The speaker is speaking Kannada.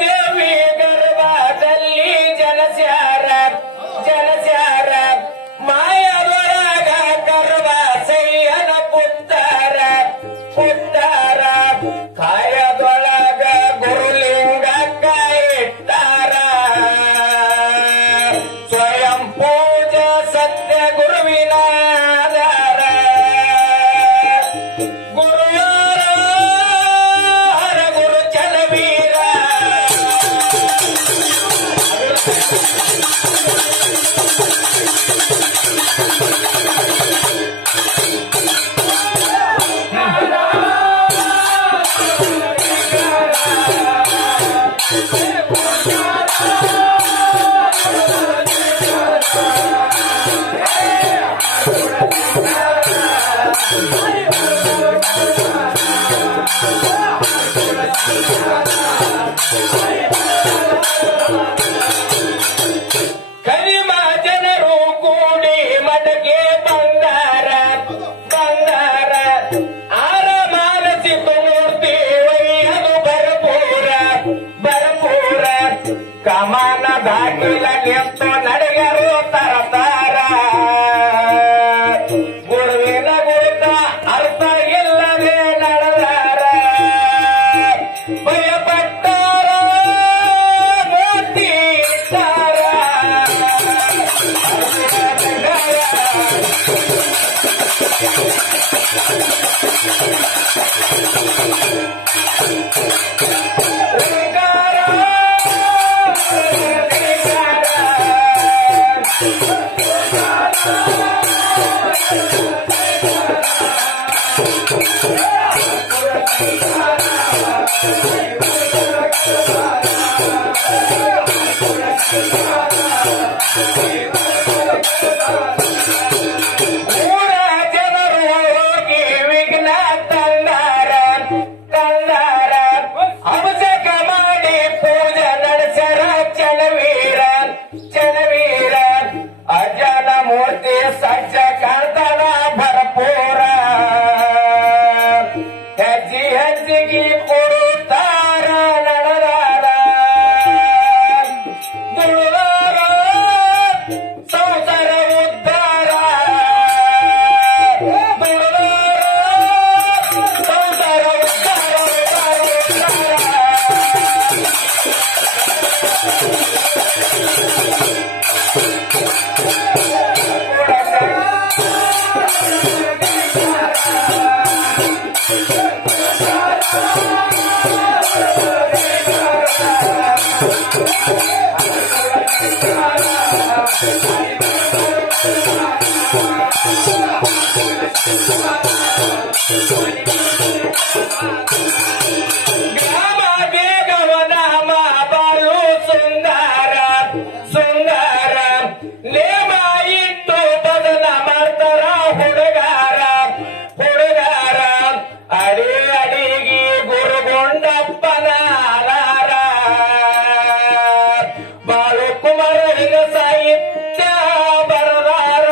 ದೇವಿ ಗರ್ಭದಲ್ಲಿ ಜನಸ್ಯಾರ ಮಾಯದೊಳಗ ಗರ್ಭ ಸೈಯನ ಪುತ್ತರ ಕಾಯದೊಳಗ ಗುರುಲಿಂಗಕ್ಕ ಇಟ್ಟಾರ ಸ್ವಯಂ ಪೂಜೆ ಸತ್ಯ ಗುರುವಿನ ಆಧಾರ ಗುರುವಾರ ಹರಗುರು ಚಲವೀರ ಕರಿಮ ಜನರು ಕೂಡಿ ಮಠಕ್ಕೆ ಬಂದಾರ ಆರ ಮಾನಸಿಕ ಮೂರ್ತಿ ಒಯ್ಯದು ಭರಪೂರ ಕಮಾನ ಬಾಗಿಲ ನಿಂತು ನಡೆಯರು ತರತಾರ ಗುರುವಿನ ಗುರುತ ಅರ್ಥ ಇಲ್ಲದೆ ನಡೆದಾರ ಭಯಪಟ್ಟಾರ ಮೂರ್ತಿ ಇಟ್ಟಾರ ಊರ ಜನರು ಹೋಗಿ ವಿಘ್ನ ತಂದಾರ ಅಭಿಷೇಕ ಮಾಡಿ ಪೂಜೆ ನಡೆಸರ ಚಲವೀರ ಅಜ್ಜನ ಮೂರ್ತಿ ಸಜ್ಜ ಕಾಣ್ತಾನ ಭರಪೂರ ಹೆಜ್ಜಿಗೆ ಕೊಡುತ್ತಾರ ನಡೆದಾರ ದುಳುವಾರ ಸಂಸಾರ ಉದ್ಧಾರ ದುಳುವಾರ ಸಂಸಾರ ಗ್ರಾಮ ಬೇಗವನ ಬಾಳು ಸುಂದರ ನೇಮ ಇಟ್ಟು ಬದಲ ಮಾಡ್ತಾರ ಹುಡುಗಾರ ಅಡಿಗೆ ಗುರುಗೊಂಡಪ್ಪನ ಆಧಾರ ಬಾಳು ಕುಮಾರ ಸಾಹಿತ್ಯ ಬರದಾರ